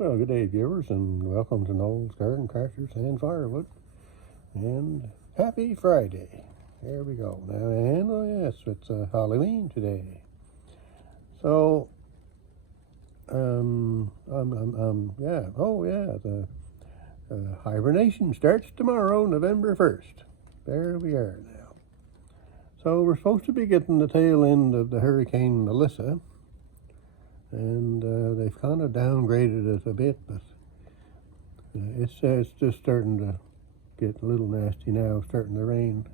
Well, good day, viewers, and welcome to Noel's Garden Crafters and Firewood. And happy Friday. There we go. Now, and oh yes, it's Halloween today. So, yeah. Oh yeah, the hibernation starts tomorrow, November 1st. There we are now. So we're supposed to be getting the tail end of the Hurricane Melissa, and they've kind of downgraded it a bit, but it's just starting to get a little nasty now, starting to rain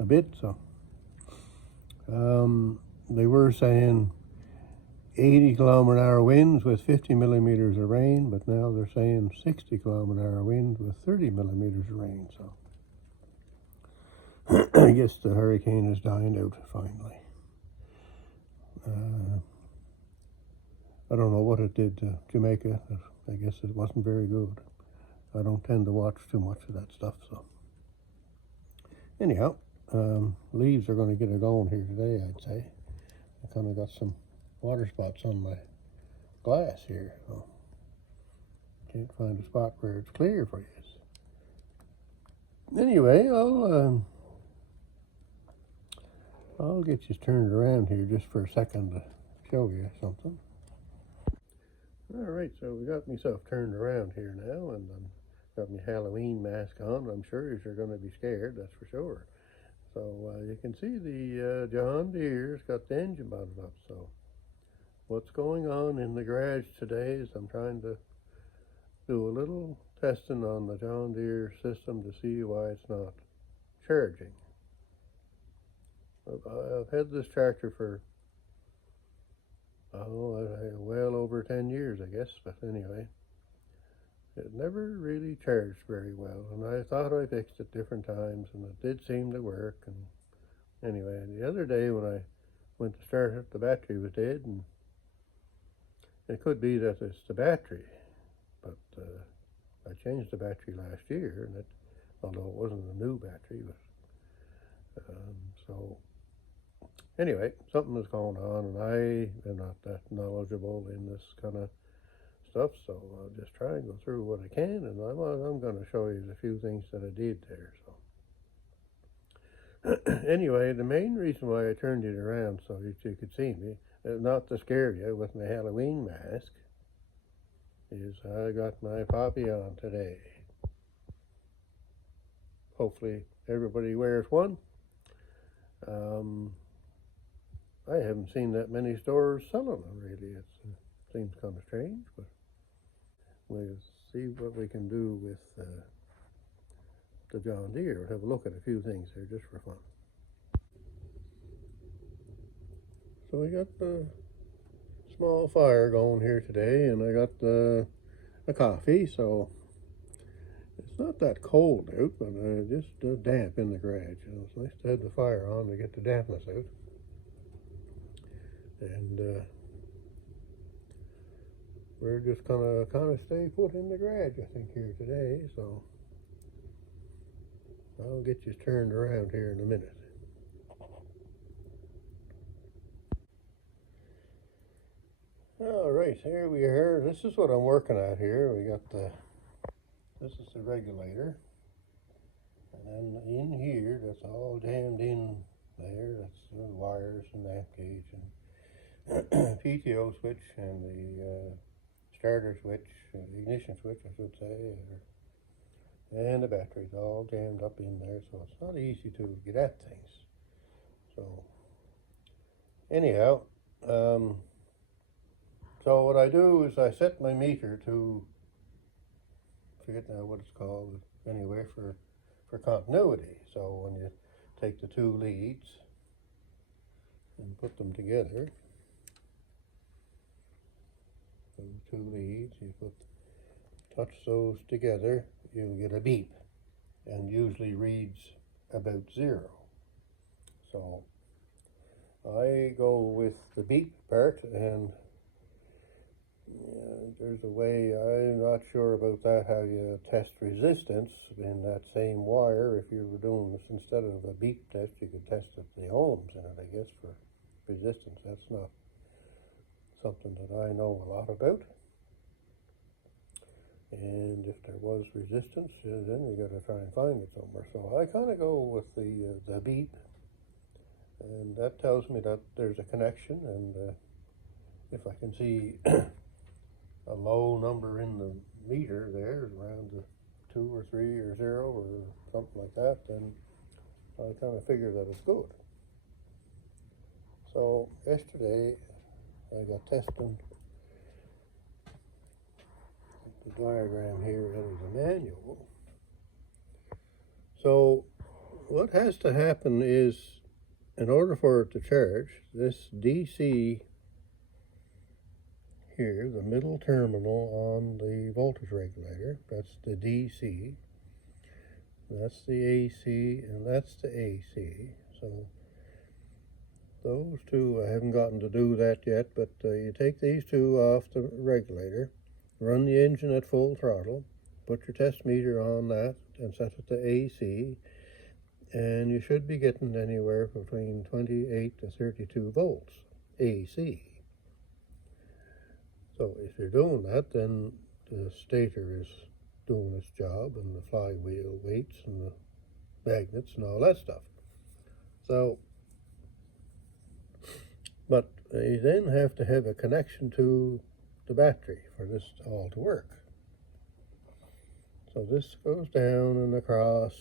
a bit. So they were saying 80-kilometer-an-hour winds with 50 millimeters of rain, but now they're saying 60-kilometer-an-hour winds with 30 millimeters of rain. So I guess the hurricane is dying out finally. I don't know what it did to Jamaica. I guess it wasn't very good. I don't tend to watch too much of that stuff. So anyhow, leaves are going to get it going here today, I'd say. I kind of got some water spots on my glass here. So can't find a spot where it's clear for you. Anyway, I'll get you turned around here just for a second to show you something. All right, so we got myself turned around here now, and got my Halloween mask on. I'm sure you're going to be scared, that's for sure. So you can see the John Deere's got the engine mounted up. So what's going on in the garage today is I'm trying to do a little testing on the John Deere system to see why it's not charging. I've had this tractor for well over 10 years, I guess, but anyway, it never really charged very well, and I thought I fixed it different times, and it did seem to work. And anyway, the other day when I went to start it, the battery was dead, and it could be that it's the battery, but I changed the battery last year, and although it wasn't a new battery, but so anyway, something is going on, and I am not that knowledgeable in this kind of stuff, so I'll just try and go through what I can, and I'm going to show you the few things that I did there. So anyway, the main reason why I turned it around so that you could see me, not to scare you with my Halloween mask, is I got my poppy on today. Hopefully everybody wears one. I haven't seen that many stores selling them, really. It seems kind of strange, but we'll see what we can do with the John Deere. We'll have a look at a few things here just for fun. So we got the small fire going here today, and I got a coffee, so it's not that cold out, but just damp in the garage. You know, it's nice to have the fire on to get the dampness out. And we're just gonna kind of stay put in the garage, I think, here today. So I'll get you turned around here in a minute. All right, here we are. This is what I'm working at here. We got this is the regulator, and then in here, that's all jammed in there. That's the wires and the amp gauge and PTO switch and the starter switch, ignition switch, I should say, and the battery's all jammed up in there, so it's not easy to get at things. So anyhow, so what I do is I set my meter to, I forget now what it's called, anyway, for continuity. So when you take the two leads and put them together, the two leads, you touch those together, you get a beep, and usually reads about 0. So I go with the beep part, and there's a way, I'm not sure about that, how you test resistance in that same wire. If you were doing this instead of a beep test, you could test the ohms in it, I guess, for resistance. That's not something that I know a lot about. And if there was resistance, then we got to try and find it somewhere. So I kind of go with the beep, and that tells me that there's a connection. And if I can see a low number in the meter there, around the 2 or 3 or 0 or something like that, then I kind of figure that it's good. So yesterday I got testing the diagram here out of the manual. So what has to happen is, in order for it to charge, this DC here, the middle terminal on the voltage regulator, that's the DC, that's the AC, and that's the AC. So those two, I haven't gotten to do that yet, but you take these two off the regulator, run the engine at full throttle, put your test meter on that, and set it to AC, and you should be getting anywhere between 28 to 32 volts AC. So if you're doing that, then the stator is doing its job, and the flywheel weights and the magnets and all that stuff. So, but you then have to have a connection to the battery for this all to work. So this goes down and across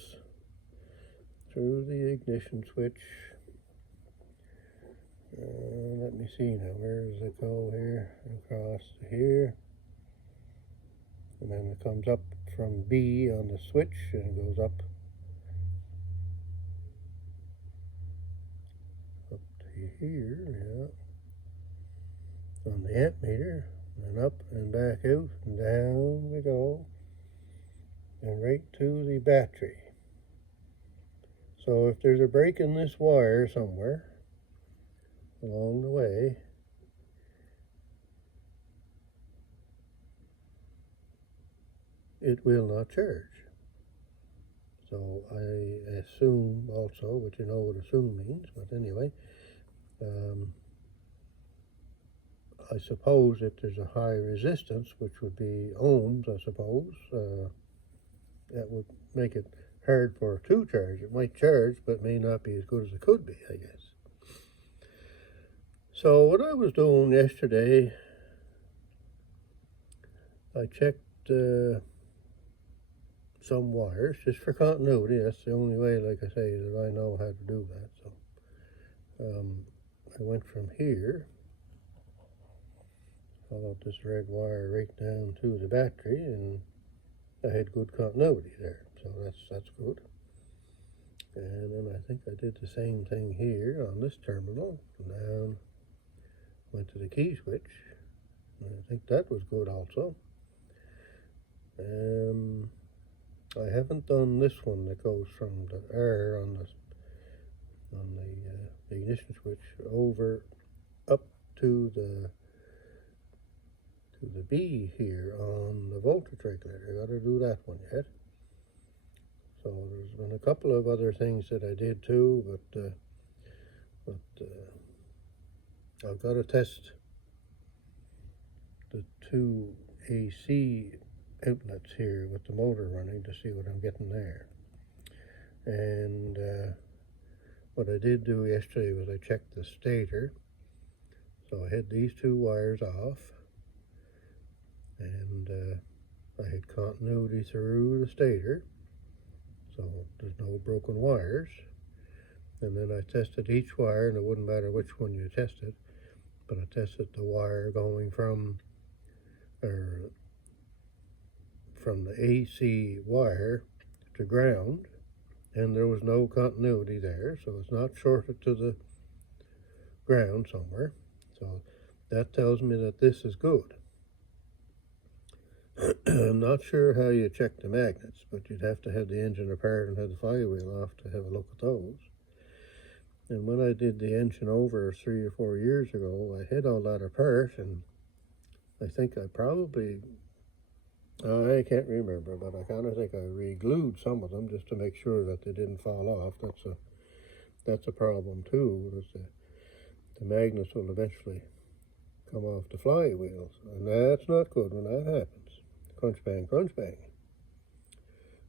through the ignition switch. Let me see now, where does it go here? Across to here. And then it comes up from B on the switch and goes up to here, yeah. On the amp meter, and up and back out, and down we go, and right to the battery. So if there's a break in this wire somewhere along the way, it will not charge. So I assume also, but you know what assume means, but anyway, I suppose if there's a high resistance, which would be ohms, I suppose, that would make it hard for it to charge. It might charge, but may not be as good as it could be, I guess. So what I was doing yesterday, I checked some wires just for continuity. That's the only way, like I say, that I know how to do that. So I went from here, followed this red wire right down to the battery, and I had good continuity there. So that's good. And then I think I did the same thing here on this terminal. Down, went to the key switch. And I think that was good also. I haven't done this one that goes from the R on the ignition switch over up to the B here on the voltage regulator. I got to do that one yet. So there's been a couple of other things that I did too, but I've got to test the two AC outlets here with the motor running to see what I'm getting there. And what I did do yesterday was I checked the stator. So I had these two wires off, and I had continuity through the stator, so there's no broken wires. And then I tested each wire, and it wouldn't matter which one you tested, but I tested the wire going from the AC wire to ground, and there was no continuity there, so it's not shorted to the ground somewhere. So that tells me that this is good. I'm not sure how you check the magnets, but you'd have to have the engine apart and have the flywheel off to have a look at those. And when I did the engine over 3 or 4 years ago, I had all that apart, and I think I probably, I can't remember, but I kind of think I re-glued some of them just to make sure that they didn't fall off. That's a problem too, because the magnets will eventually come off the flywheels, and that's not good when that happens. crunch bang, crunch bang.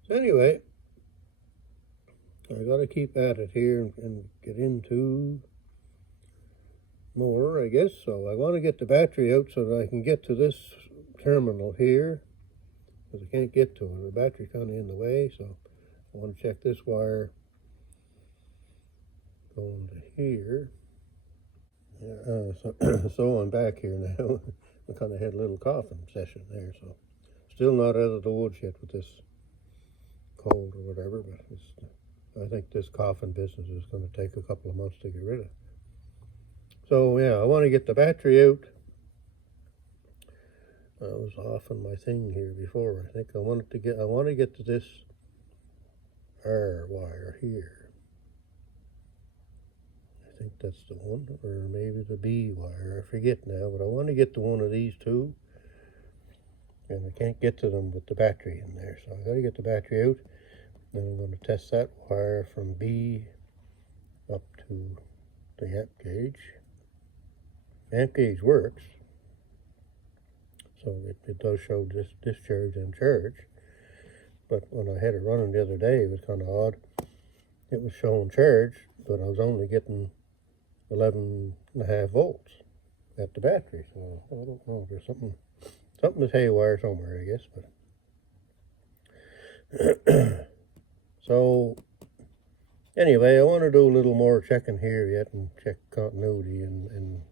So anyway, I got to keep at it here and get into more, I guess. So I want to get the battery out so that I can get to this terminal here, because I can't get to it. The battery's kind of in the way, so I want to check this wire going to here. Yeah, so I'm back here now. I kind of had a little coughing session there, so still not out of the woods yet with this cold or whatever, but I think this coughing business is going to take a couple of months to get rid of. So yeah, I want to get the battery out. I was off on my thing here before. I think I want to get to this R wire here. I think that's the one, or maybe the B wire. I forget now, but I want to get to one of these two, and I can't get to them with the battery in there. So I got to get the battery out. Then I'm going to test that wire from B up to the amp gauge. Amp gauge works, so it does show discharge and charge. But when I had it running the other day, it was kind of odd. It was showing charge, but I was only getting 11.5 volts at the battery. So I don't know. There's something is haywire somewhere, I guess. But so anyway, I want to do a little more checking here yet and check continuity in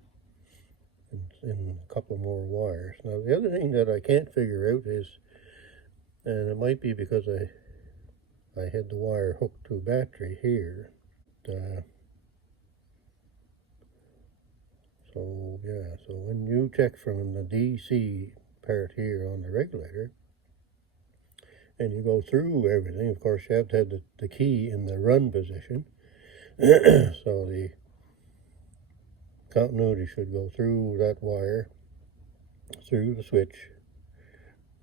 a couple more wires. Now the other thing that I can't figure out is, and it might be because I had the wire hooked to a battery here. So yeah, so when you check from the DC part here on the regulator, and you go through everything, of course you have to have the key in the run position. So the continuity should go through that wire, through the switch,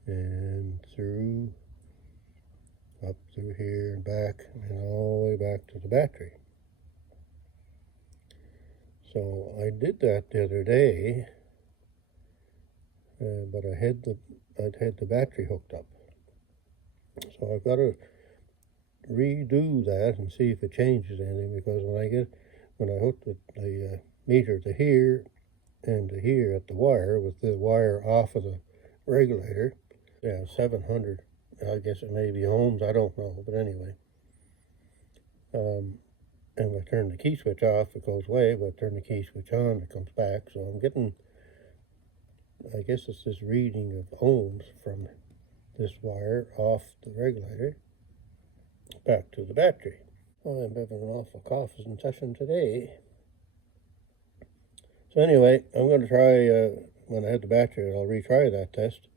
and up through here and back, and all the way back to the battery. So I did that the other day, but I'd had the battery hooked up. So I've got to redo that and see if it changes anything, because when I hooked the meter to here and to here at the wire, with the wire off of the regulator, yeah, 700, I guess it may be ohms, I don't know, but anyway. And I turn the key switch off, it goes away, but I turn the key switch on, it comes back. So I'm getting, I guess it's this reading of ohms from this wire off the regulator back to the battery. Well, I'm having an awful coughing session today. So anyway, I'm going to try, when I have the battery, I'll retry that test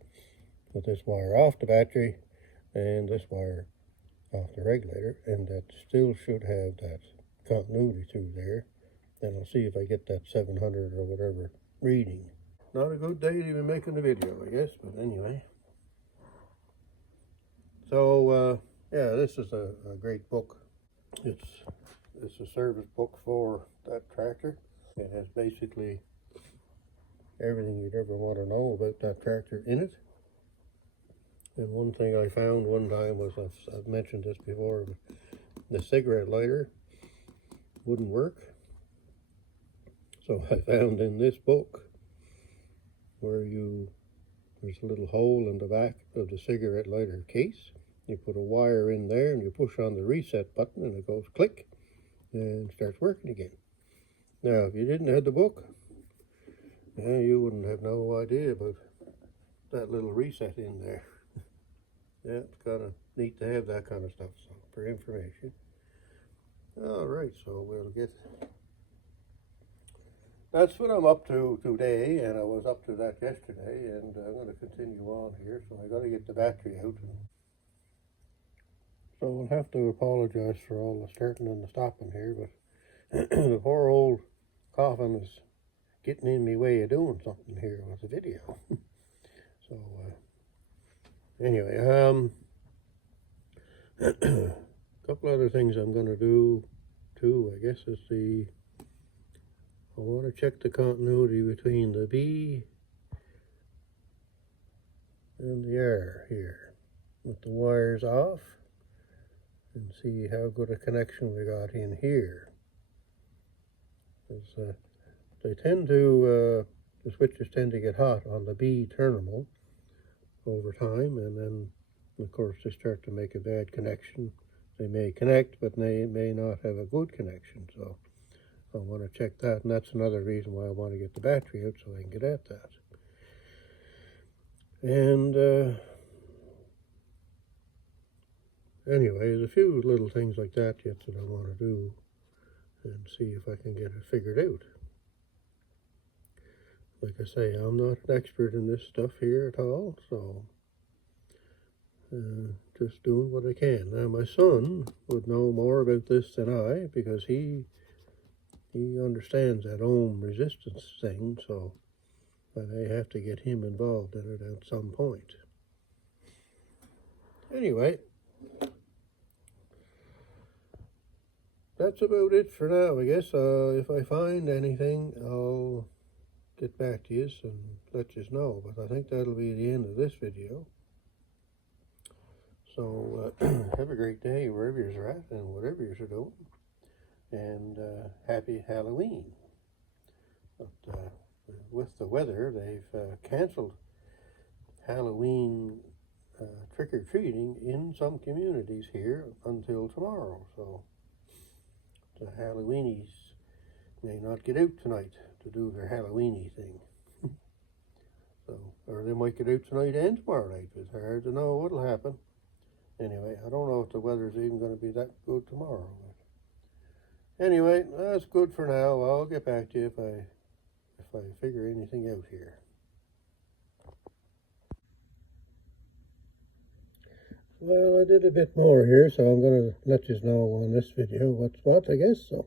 with this wire off the battery and this wire off the regulator, and that still should have that continuity through there. And I'll see if I get that 700 or whatever reading. Not a good day to be making a video, I guess, but anyway. So yeah, this is a great book. It's a service book for that tractor. It has basically everything you'd ever want to know about that tractor in it. And one thing I found one time was, I've mentioned this before, the cigarette lighter wouldn't work. So I found in this book where there's a little hole in the back of the cigarette lighter case. You put a wire in there and you push on the reset button and it goes click and starts working again. Now, if you didn't have the book, you wouldn't have no idea about that little reset in there. Yeah, it's kind of neat to have that kind of stuff, so, for information. All right, so we'll get... That's what I'm up to today, and I was up to that yesterday, and I'm going to continue on here, so I got to get the battery out. So we'll have to apologize for all the starting and the stopping here, but the poor old coughing is getting in my way of doing something here with the video. So anyway, a couple other things I'm going to do too, I guess, is I want to check the continuity between the B and the air here with the wires off, and see how good a connection we got in here. They tend to, the switches tend to get hot on the B terminal over time, and then of course they start to make a bad connection. They may connect, but they may not have a good connection, so I want to check that, and that's another reason why I want to get the battery out so I can get at that. And anyway, there's a few little things like that yet that I want to do and see if I can get it figured out. Like I say, I'm not an expert in this stuff here at all, so just doing what I can. Now my son would know more about this than I, because he understands that ohm resistance thing, so I may have to get him involved in it at some point. Anyway, that's about it for now, I guess. If I find anything, I'll get back to you and let you know, but I think that'll be the end of this video. So have a great day wherever you're at and whatever you're doing, and happy Halloween. But with the weather, they've canceled Halloween trick-or-treating in some communities here until tomorrow, so the Halloweenies may not get out tonight to do their Halloweeny thing. So, or they might get out tonight and tomorrow night. It's hard to know what'll happen. Anyway, I don't know if the weather's even going to be that good tomorrow. But anyway, that's good for now. I'll get back to you if I figure anything out here. Well, I did a bit more here, so I'm going to let you know on this video what's what, I guess. So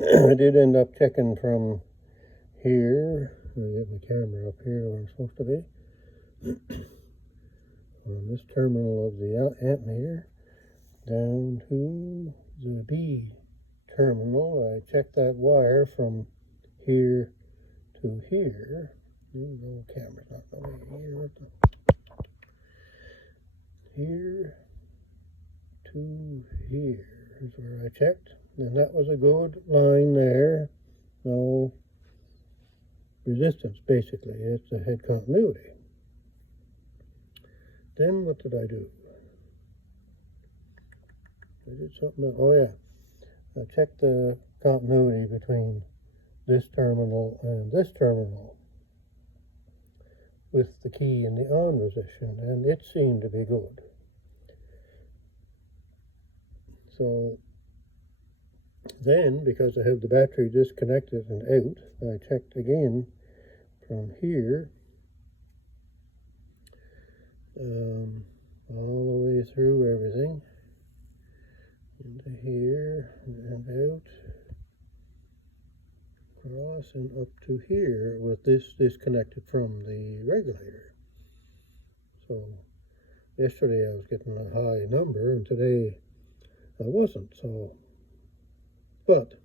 I did end up checking from here. I'll get my camera up here where I'm supposed to be. On this terminal of the amp meter down to the B terminal. I checked that wire from here to here. The camera's not the way here to here is where I checked, and that was a good line there. No resistance, basically. It's a head continuity. Then what did I do? I did something. Oh yeah, I checked the continuity between this terminal and this terminal with the key in the on position, and it seemed to be good. So then, because I have the battery disconnected and out, I checked again from here all the way through everything into here and out, across and up to here, with this disconnected from the regulator. So yesterday I was getting a high number, and today I wasn't. So but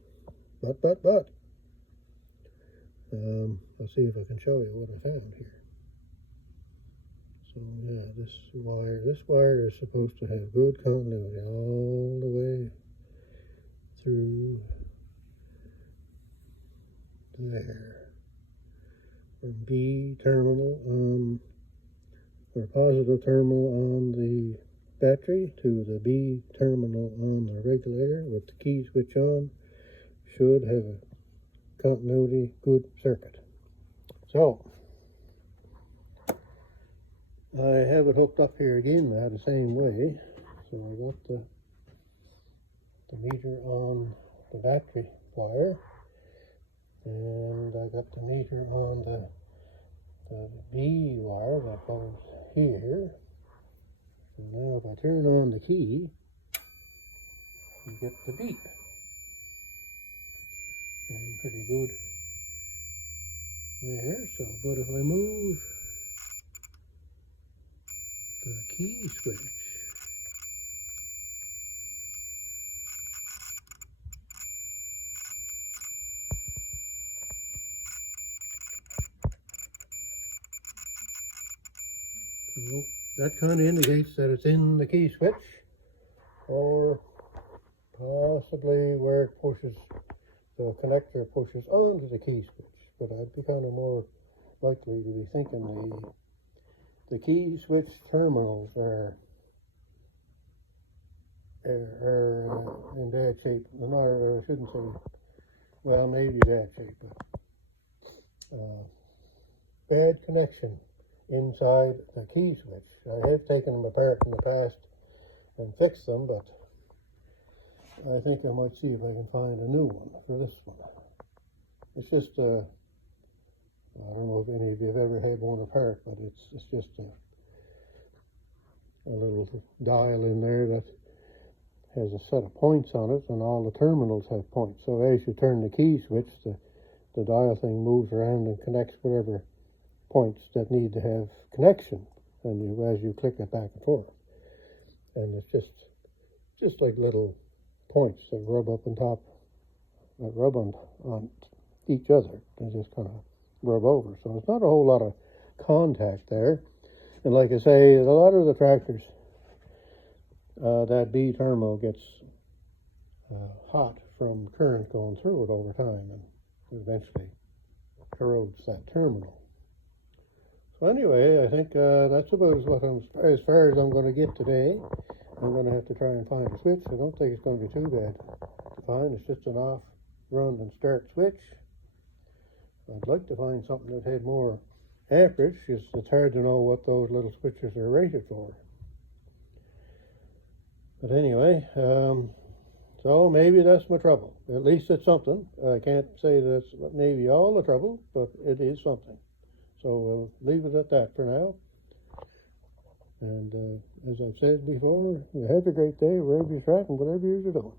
I'll see if I can show you what I found here. So yeah, this wire is supposed to have good continuity all the way through there. From B terminal on, or positive terminal on the battery, to the B terminal on the regulator with the key switch on, should have a continuity good circuit. So I have it hooked up here again now the same way. So I got the meter on the battery wire, and I got the meter on the B wire that goes here. So now if I turn on the key, you get the beep. And pretty good there. So, but if I move the key switch, Well, that kind of indicates that it's in the key switch, or possibly where it pushes, the connector pushes onto the key switch. But I'd be kind of more likely to be thinking the key switch terminals are in bad shape. Or I shouldn't say, well, maybe bad shape, but bad connection inside the key switch. I have taken them apart in the past and fixed them, but I think I might see if I can find a new one for this one. It's just I don't know if any of you have ever had one apart, but it's just a little dial in there that has a set of points on it, and all the terminals have points. So as you turn the key switch, the dial thing moves around and connects whatever points that need to have connection, and as you click it back and forth. And it's just like little points that rub up on top, that rub on each other, and just kind of rub over. So it's not a whole lot of contact there. And like I say, a lot of the tractors, that B terminal gets hot from current going through it over time, and eventually corrodes that terminal. So anyway, I think that's about as far as I'm going to get today. I'm going to have to try and find a switch. I don't think it's going to be too bad to find. It's just an off, run, and start switch. I'd like to find something that had more amperage. It's hard to know what those little switches are rated for. But anyway, so maybe that's my trouble. At least it's something. I can't say that's maybe all the trouble, but it is something. So we'll leave it at that for now. And as I've said before, have a great day wherever you're at and whatever you're doing.